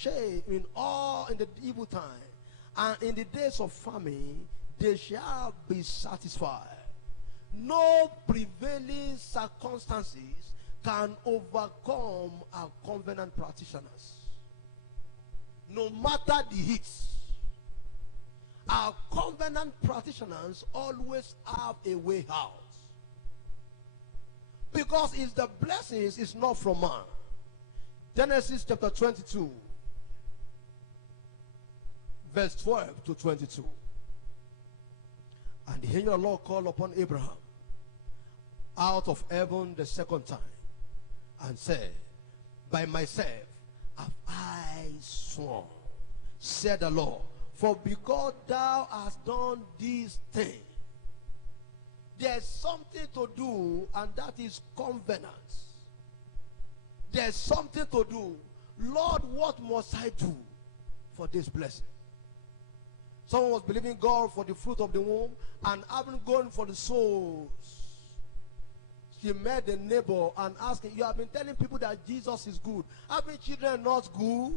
shame in the evil time, and in the days of famine they shall be satisfied. No prevailing circumstances can overcome our covenant practitioners. No matter the hits, our covenant practitioners always have a way out. Because it's the blessings is not from man. Genesis chapter 22, verse 12 to 22. And the angel of the Lord called upon Abraham out of heaven the second time, and said, by myself have I sworn, said the Lord, for because thou hast done this thing. There's something to do, and that is covenants. There's something to do. Lord, what must I do for this blessing? Someone was believing God for the fruit of the womb, and having gone for the souls, she met the neighbor and asked him, you have been telling people that Jesus is good. Having children not good?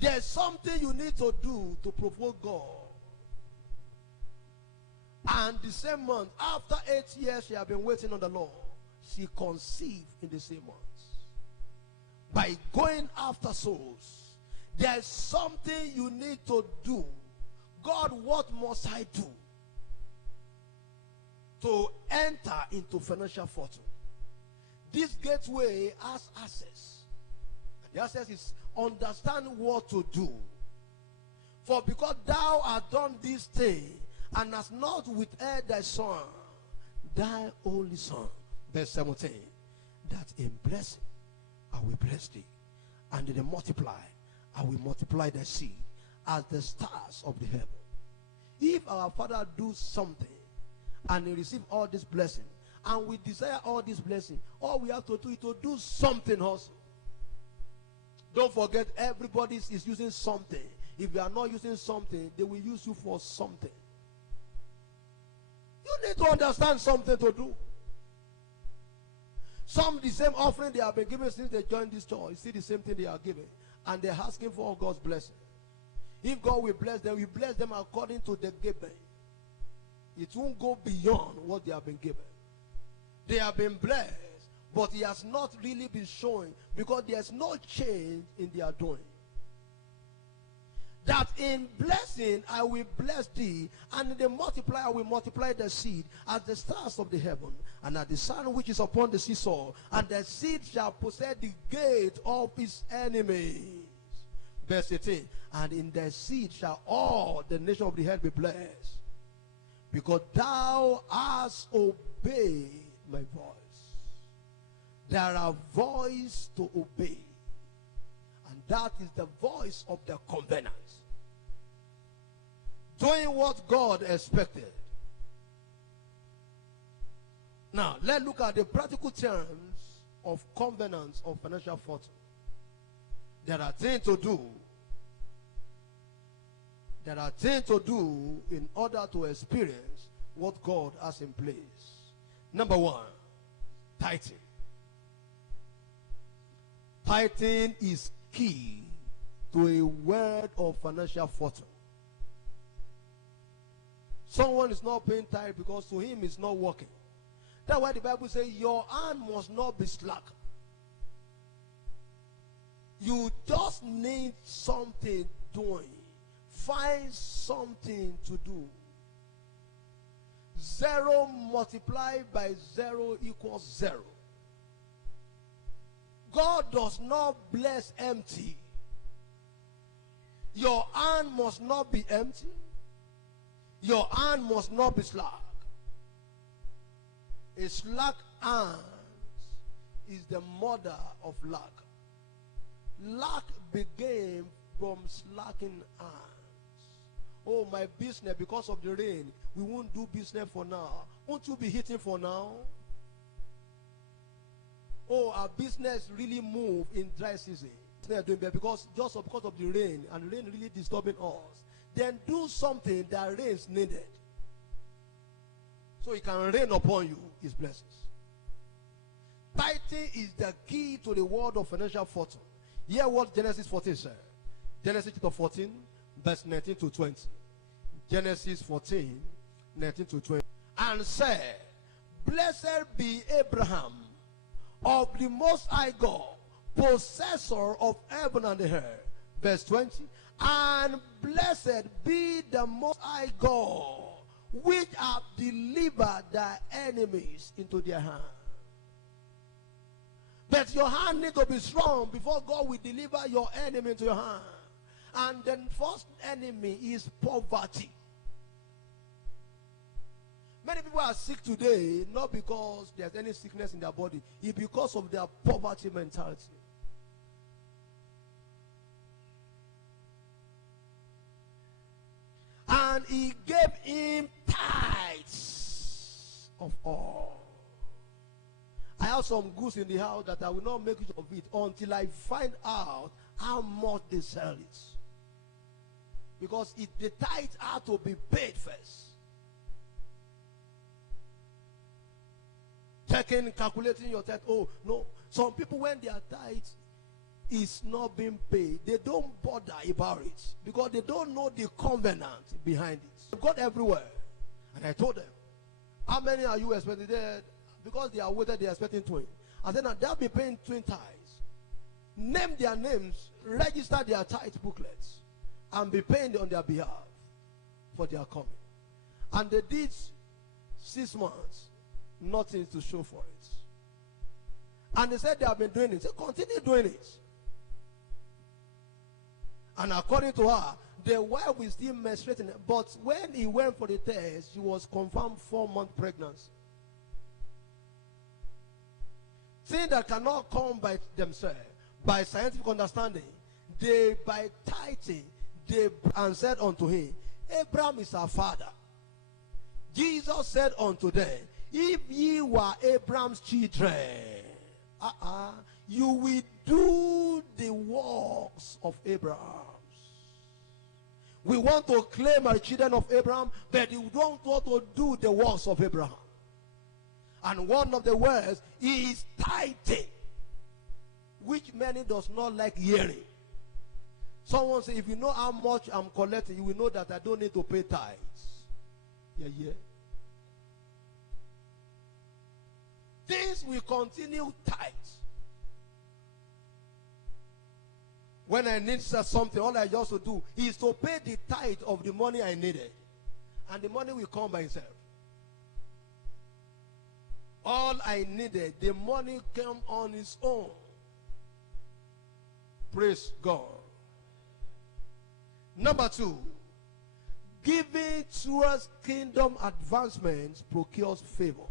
There's something you need to do to provoke God. And the same month, after 8 years she had been waiting on the Lord, she conceived in the same month. By going after souls, there's something you need to do. God, what must I do to enter into financial fortune? This gateway has access. The access is understand what to do. For because thou hast done this thing, and hast not withheld thy son, thy only son, verse 17, that in blessing I will bless thee, and in the multiply I will multiply thy seed as the stars of the heaven. If our father do something and he receive all this blessing, and we desire all this blessing, all we have to do is to do something also. Don't forget, everybody is using something. If you are not using something, they will use you for something. You need to understand something to do. Some the same offering they have been given since they joined this church. You see the same thing they are giving, and they're asking for God's blessing. If God will bless them, we bless them according to the giving. It won't go beyond what they have been given. They have been blessed, but it has not really been showing, because there's no change in their doing. That in blessing I will bless thee, and in the multiply I will multiply the seed as the stars of the heaven, and as the sun which is upon the seashore, and the seed shall possess the gate of his enemies. Verse 18, and in the seed shall all the nation of the earth be blessed, because thou hast obeyed my voice. There are voices to obey, and that is the voice of the covenant. Doing what God expected. Now, let's look at the practical terms of covenants of financial fortune. There are things to do. There are things to do in order to experience what God has in place. Number one, tithing. Tithing is key to a world of financial fortune. Someone is not paying tithe because to him it's not working. That's why the Bible says your hand must not be slack. You just need something doing. Find something to do. 0 multiplied by 0 equals 0. God does not bless empty. Your hand must not be empty. Your hand must not be slack. A slack hand is the mother of lack. Lack began from slacking hands. Oh, my business, because of the rain, we won't do business for now. Won't you be hitting for now? Oh, our business really move in dry season. Because just because of the rain, and rain really disturbing us. Then do something that rains needed, so it can rain upon you his blessings. Tithing is the key to the world of financial fortune. Hear what Genesis 14 said. Genesis chapter 14, verse 19 to 20. Genesis 14, 19 to 20. And said, Blessed be Abraham of the Most High God, possessor of heaven and the earth. Verse 20. And blessed be the Most High God, which have delivered thy enemies into their hand. But your hand needs to be strong before God will deliver your enemy into your hand. And the first enemy is poverty. Many people are sick today, not because there's any sickness in their body. It's because of their poverty mentality. And he gave him tithes of all. I have some goods in the house that I will not make use of it until I find out how much they sell it. Because the tithes have to be paid first. Calculating your tithe. Oh, no. Some people, when their tithe is not being paid, they don't bother about it. Because they don't know the covenant behind it. They've got everywhere. And I told them, how many are you expecting? Because they are waiting, they are expecting twin. I said, now they'll be paying twin tithes. Name their names, register their tithe booklets, and be paying on their behalf for their coming. And they did 6 months, nothing to show for it. And they said they have been doing it. So continue doing it. And according to her, the wife was still menstruating. But when he went for the test, she was confirmed 4-month pregnancy. Things that cannot come by themselves, by scientific understanding, they by tithing, they and said unto him, Abraham is our father. Jesus said unto them, if ye were Abraham's children, you will do the works of Abraham. We want to claim our children of Abraham, but we don't want to do the works of Abraham. And one of the words is tithing, which many does not like hearing. Someone say, if you know how much I'm collecting, you will know that I don't need to pay tithes. Yeah. Things will continue tithes. When I need something, all I just to do is to pay the tithe of the money I needed. And the money will come by itself. All I needed, the money came on its own. Praise God. Number 2, giving towards kingdom advancements procures favor.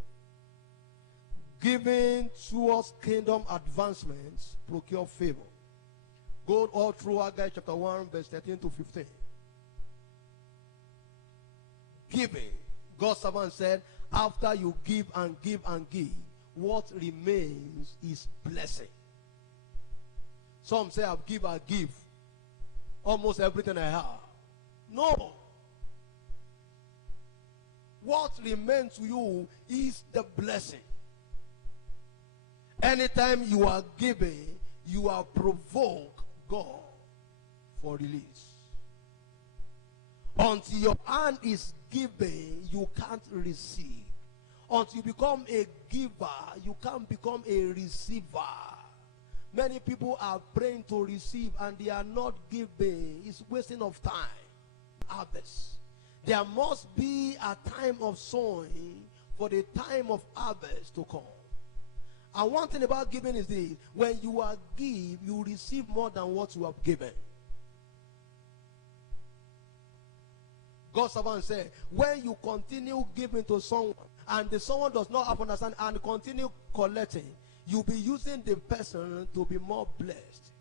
Giving towards kingdom advancements procure favor. Go all through Haggai chapter 1, verse 13 to 15. Giving. God's servant said, after you give and give and give, what remains is blessing. Some say, I give almost everything I have. No. What remains to you is the blessing. Anytime you are giving, you are provoked God for release. Until your hand is given, you can't receive. Until you become a giver, you can't become a receiver. Many people are praying to receive and they are not giving. It's wasting of time. Harvest. There must be a time of sowing for the time of harvest to come. And one thing about giving is this: when you are give, you receive more than what you have given. God's servant said, when you continue giving to someone and the someone does not have understand and continue collecting, you'll be using the person to be more blessed.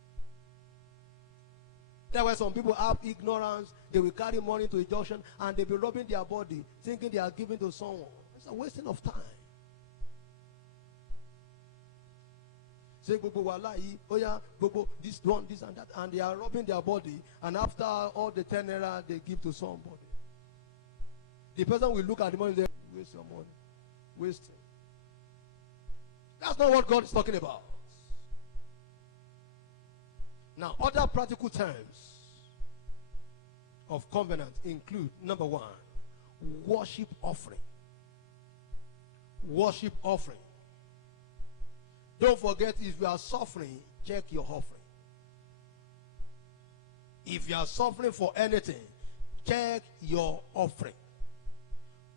That's why some people have ignorance. They will carry money to a junction and they'll be rubbing their body thinking they are giving to someone. It's a wasting of time. Say, oh yeah, this one, this and that, and they are rubbing their body, and after all the 10 naira they give to somebody, the person will look at the money and say, waste your money, wasting. That's not what God is talking about. Now, other practical terms of covenant include, number one, worship offering. Worship offering. Don't forget, if you are suffering, check your offering. If you are suffering for anything, check your offering.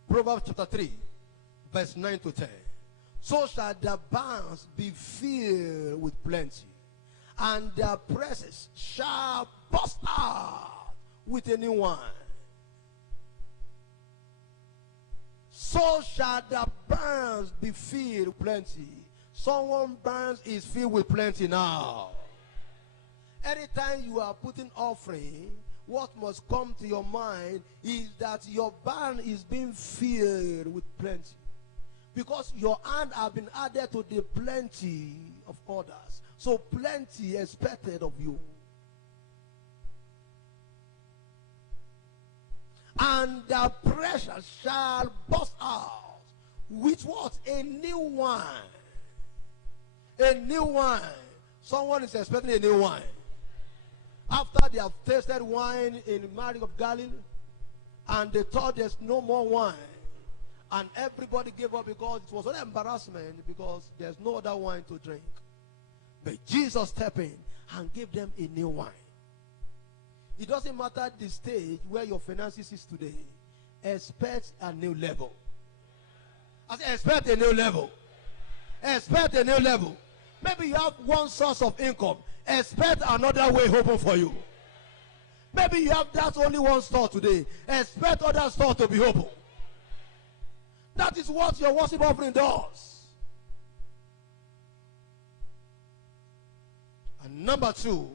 Proverbs chapter 3, verse 9 to 10. So shall the barns be filled with plenty, and their presses shall burst out with a new wine. So shall the barns be filled with plenty. Someone's barns is filled with plenty now. Anytime you are putting offering, what must come to your mind is that your barn is being filled with plenty. Because your hand have been added to the plenty of others. So plenty expected of you. And the pressure shall burst out with what? A new wine. A new wine. Someone is expecting a new wine. After they have tasted wine in Mary of Galilee, and they thought there's no more wine, and everybody gave up because it was an embarrassment because there's no other wine to drink. But Jesus stepped in and gave them a new wine. It doesn't matter the stage where your finances is today. Expect a new level. I say expect a new level. Expect a new level. Maybe you have one source of income. Expect another way open for you. Maybe you have that only one store today. Expect other store to be open. That is what your worship offering does. And number two,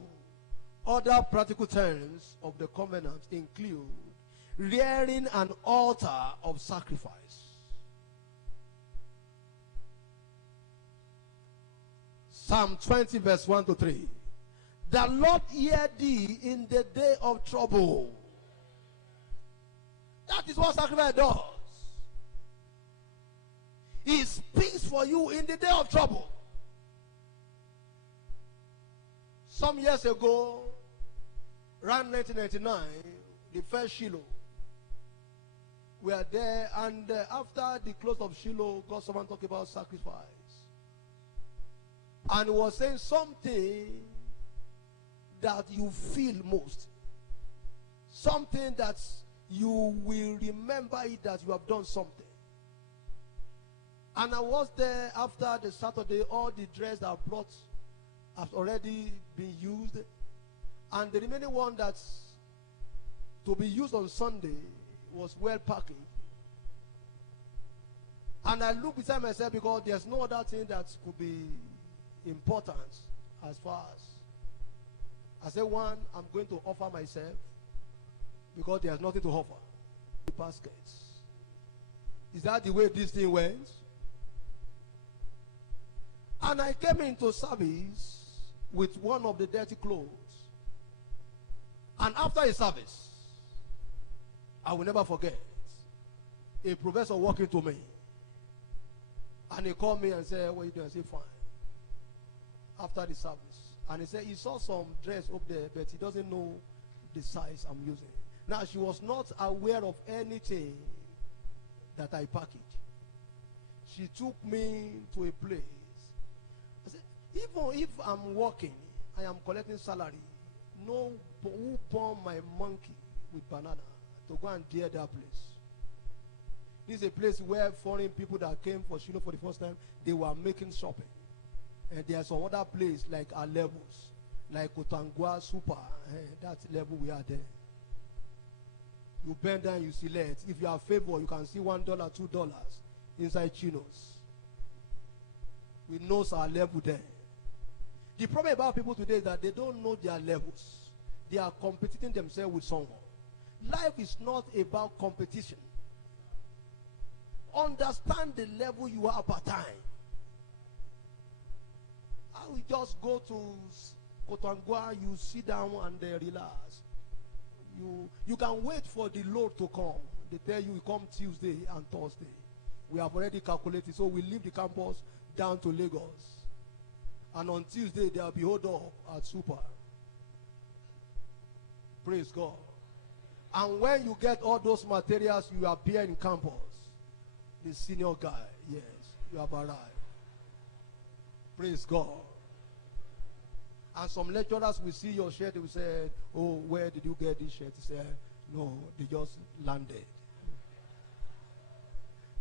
other practical terms of the covenant include rearing an altar of sacrifice. Psalm 20 verse 1 to 3. The Lord hear thee in the day of trouble. That is what sacrifice does. He speaks for you in the day of trouble. Some years ago, around 1999, the first Shiloh, we are there, and after the close of Shiloh, God someone talk about sacrifice. And he was saying something that you feel most. Something that you will remember it that you have done something. And I was there after the Saturday, all the dress that I brought has already been used. And the remaining one that's to be used on Sunday was well packaged. And I looked beside myself because there's no other thing that could be important as far as I said, one, I'm going to offer myself because there's nothing to offer. The baskets. Is that the way this thing went? And I came into service with one of the dirty clothes. And after a service, I will never forget, a professor walked into me. And he called me and said, what are you doing? I said, fine. After the service. And he said he saw some dress up there, but he doesn't know the size I'm using. Now, she was not aware of anything that I packaged. She took me to a place. I said, even if I'm working, I am collecting salary, no, who born my monkey with banana to go and dare that place? This is a place where foreign people that came for Shiloh for the first time, they were making shopping. And there's some other place like our levels, like Otangwa Super, that level we are there. You bend down, you select. If you are favored, you can see $1, $2 inside chinos. We know our level there. The problem about people today is that they don't know their levels. They are competing themselves with someone. Life is not about competition. Understand the level you are per time. I will just go to Kotangwa, you sit down and relax. You can wait for the load to come. They tell you come Tuesday and Thursday. We have already calculated, so we leave the campus down to Lagos. And on Tuesday, there will be hold up at Super. Praise God. And when you get all those materials, you appear in campus. The senior guy, yes, you have arrived. Praise God. And some lecturers will see your shirt, they will say, oh, where did you get this shirt? He said, no, they just landed.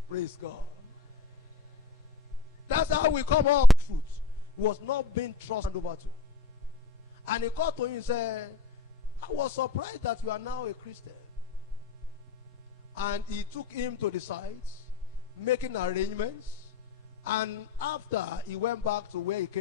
Praise God. That's how we come out of truth. He was not being trusted over to. And he called to him and said, I was surprised that you are now a Christian. And he took him to the sites, making arrangements. And after he went back to where he came